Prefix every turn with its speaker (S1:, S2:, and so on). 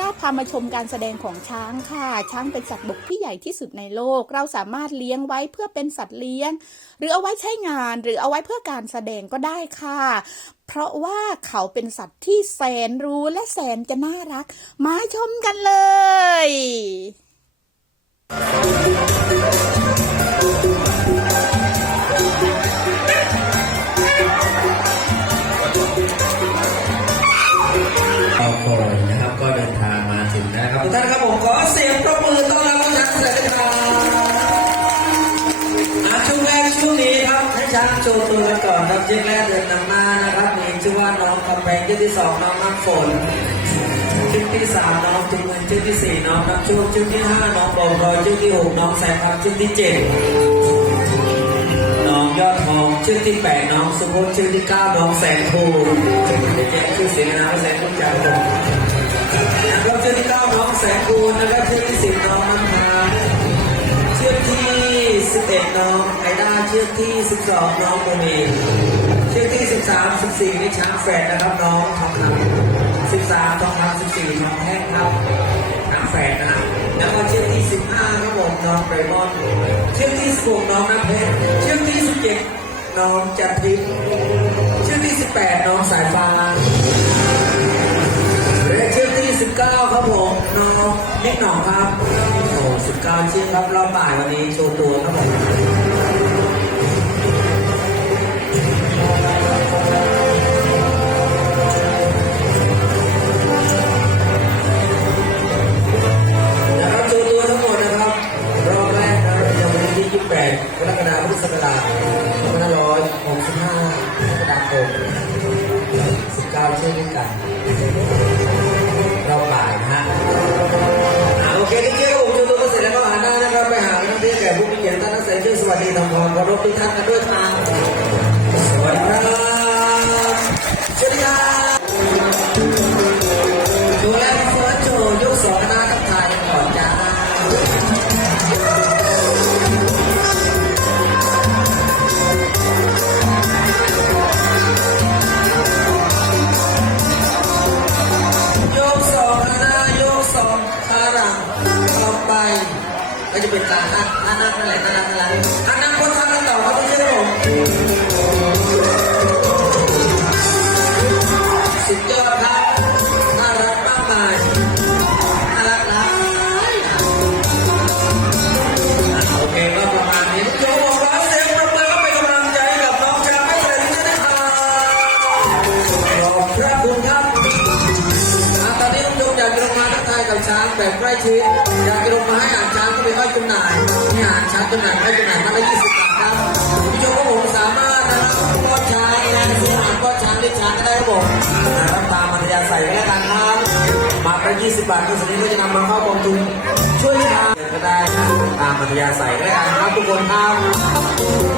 S1: ราพามาชมการแสดงของช้างค่ะ ช้างเป็นสัตว์บกที่ใหญ่ที่สุดในโลก เราสามารถเลี้ยงไว้เพื่อเป็นสัตว์เลี้ยง หรือเอาไว้ใช้งาน หรือเอาไว้เพื่อการแสดงก็ได้ค่ะเพราะว่าเขาเป็นสัตว์ที่แสนรู้และแสนจะน่ารัก มาชมกันเลย
S2: ทุกท่านครับผมขอเสียงปรบมือต้อนรับทุกท่านเลยนะครับอะช่วงแรกช่วงนี้ครับให้ช้างโชว์ตัวกันก่อนครับชื่อแรกเดินนำหน้านะครับมีชื่อว่าน้องกำแพงชื่อที่สองน้องน้ำฝนชื่อที่สามน้องจุ๊บชื่อที่สี่น้องน้ำชุบชื่อที่ห้าน้องโบกรอยชื่อที่หกน้องแสงครับชื่อที่เจ็ดน้องยอดทองชื่อที่แปดน้องสุพจน์ชื่อที่เก้าน้องแสนภูเด็กแยกชื่อเสียงนะแสนภูจากผม ชื่อที่สิบสองน้องโมเมชื่อที่สิบสามสิบสี่นี่ช้างแฝดนะครับน้องทองคำสิบสามทองคำสิบสี่ทองแท่งครับน้ำแฝดนะแล้วก็เชือกที่สิบห้าครับผมน้องไบมอนเชือกที่สิบหกน้องน้ำเพชรเชือกที่สิบเจ็ดน้องจันทิพย์เชือกที่สิบแปดน้องสายฟ้าและเชือกที่สิบเก้าครับผมน้องนิดหน่องครับโอ้สิบเก้าเชือกครับรอบบ่ายวันนี้โชว์ตัวครับผม กรกฎาคมพุทธศักราช2565พฤษภาคม19เช่นกันเราบ่ายนะฮะโอเคที่เจ้าผมจะตัวเสร็จแล้วก็หาหน้านะครับไปหานักเรียนแก่ผู้มีเกียรติท่านนักเรียนสวัสดีทำความเคารพทุกท่านกันด้วยครับ ก็จะเป็นการนั่งนั่งนั่งนั่นแหละนั่งนั่งนั่งนั่งนั่งคนทำกันต่อครับพี่เชื่อผมสุดยอดครับน่ารักมากมายน่ารักหลายอะโอเคก็ประมาณนี้ทุกคนบอกแล้วเสียงปรบมือก็เป็นกำลังใจกับน้องช้างให้เลยที่ได้ทำขอบพระคุณครับตอนนี้คุณผู้ชมอยากจะลงมาทักทายกับช้างแบบใกล้ชิด จำหน่ายให้จำหน่ายมาละยี่สิบบาทครับคุณผู้ชมก็ผมสามารถนะครับก็ใช้างนซื้อาหารก็ช้างเลี้ช้างก็ได้ครับผมนะครับตามมาธยาใส่ก็แล้วกันครับมาละยี่สิบบาทก็สิ่งนี้ก็จะนำมาเข้ากองทุนช่วยช้างก็ได้ตามมารยาใส่ก็แล้วกันครับทุกคนครับ